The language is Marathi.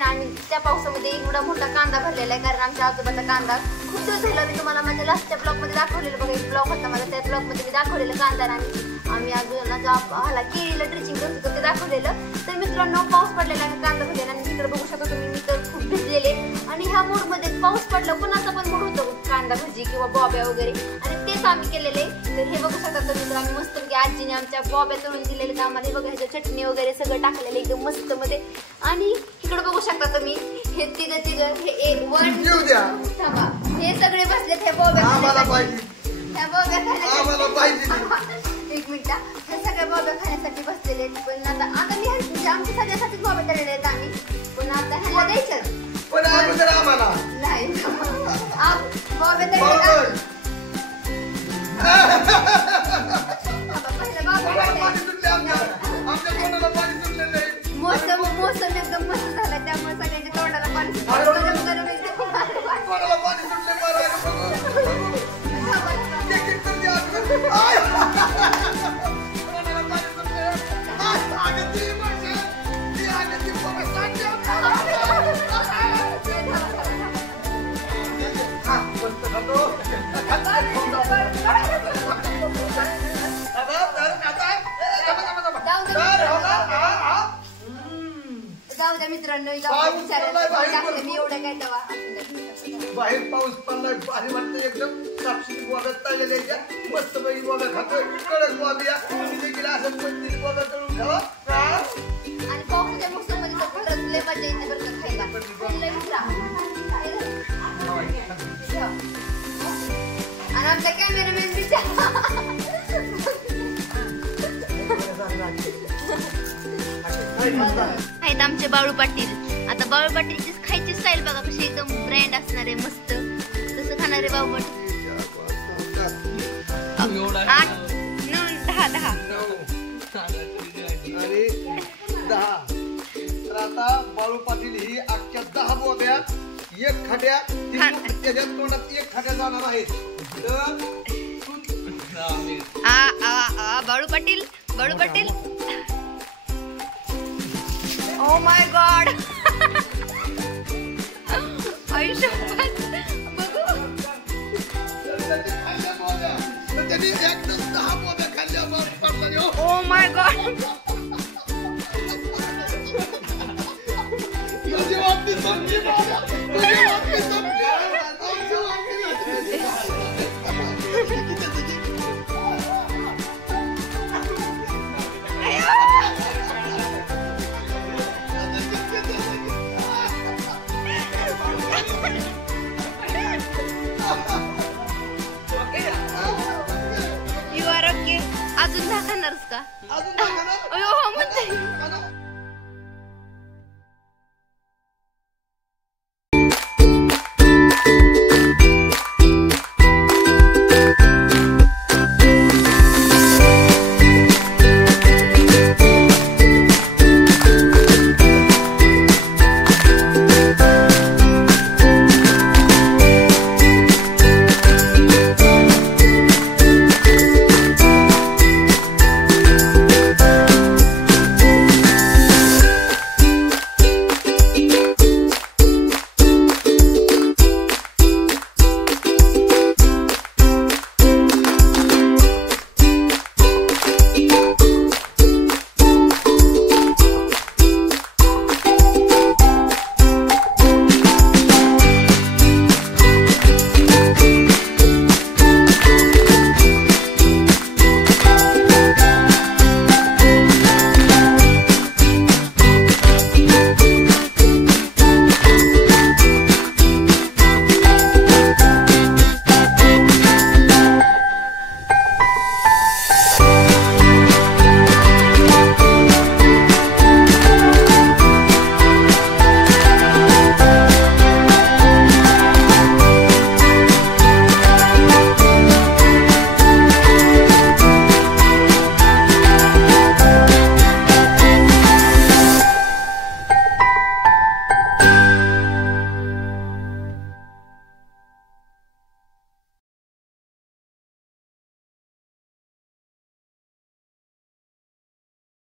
ना आम्ही त्या पावसामध्ये एवढा मोठा कांदा भरलेला आहे, कारण आमच्या आजोबाचा कांदा खूप दिवस झाला. मी तुम्हाला माझ्या लास्टच्या ब्लॉगमध्ये दाखवलेलं बघा, एक ब्लॉग होता माझा, त्या ब्लॉगमध्ये मी दाखवलेलं कांदा आम्ही अजून हाला केळीला ड्रिचिंग करत होतो ते दाखवलेलं. तर मित्रांनो पाऊस पडलेला आहे, कांदा भरलेला आणि तिकडे बघू शकता तुम्ही, मी तर खूप भिजलेले. आणि ह्या मूडमध्ये पाऊस पडला कोणाचा पण मूड होतो कांदा भजी किंवा बॉब्या वगैरे, आणि तेच आम्ही केलेले. तर हे बघू शकता तुम्ही, तर आम्ही मस्त की आजीने आमच्या बॉब्या तळून दिलेले, तर आम्हाला हे बघा ह्याच्या चटणी वगैरे सगळं टाकलेलं एकदम मस्त मध्ये. आणि इकडे बघू शकता तुम्ही हे तिघं हे एक वन थांबा, हे सगळे बसलेत हे बॉब्या ह्या बॉब्या खाण्यासाठी. एक मिनिट, हे सगळे बॉब्या खाण्यासाठी बसलेले. पण आता मी आमच्या सगळ्यासाठी बॉब्या तळलेले आहेत आम्ही, पण आता ह्याला द्यायचं नाही बॉब्या तळले. मोसम एकदम मस्त झाला, त्यामुळे सगळ्यांच्या तोंडाला पाणी मित्रांनो मी एवढं काय तेव्हा बाहेर पाऊस पडलाय, भारी वाटतं एकदम. साक्षी बॉब्या तळलेल्या मस्त पैकी बॉब्या खातोय, कडक बॉब्या. तुम्ही देखील असं 25 बॉब्या तळून खावा. आणि पावसाच्या मोसममध्ये तर खरंच लय मजा येते बरं का खायला. आणि आमचा कॅमेरामॅन आहेत आमचे बाळू पाटील. आता बाळू पाटीलची खायची स्टाईल बघा कशी एकदम ब्रँड असणार आहे, मस्त तसं खाणार आहे बाळू पाटील. 8 9 10 आणि 10. तर आता बाळू पाटील ही अख्ख्या 10 बॉब्या एक खाट्या त्याच्या तोंडात एक खाट्या जाणार आहेत. Balu Patil oh my God oh my God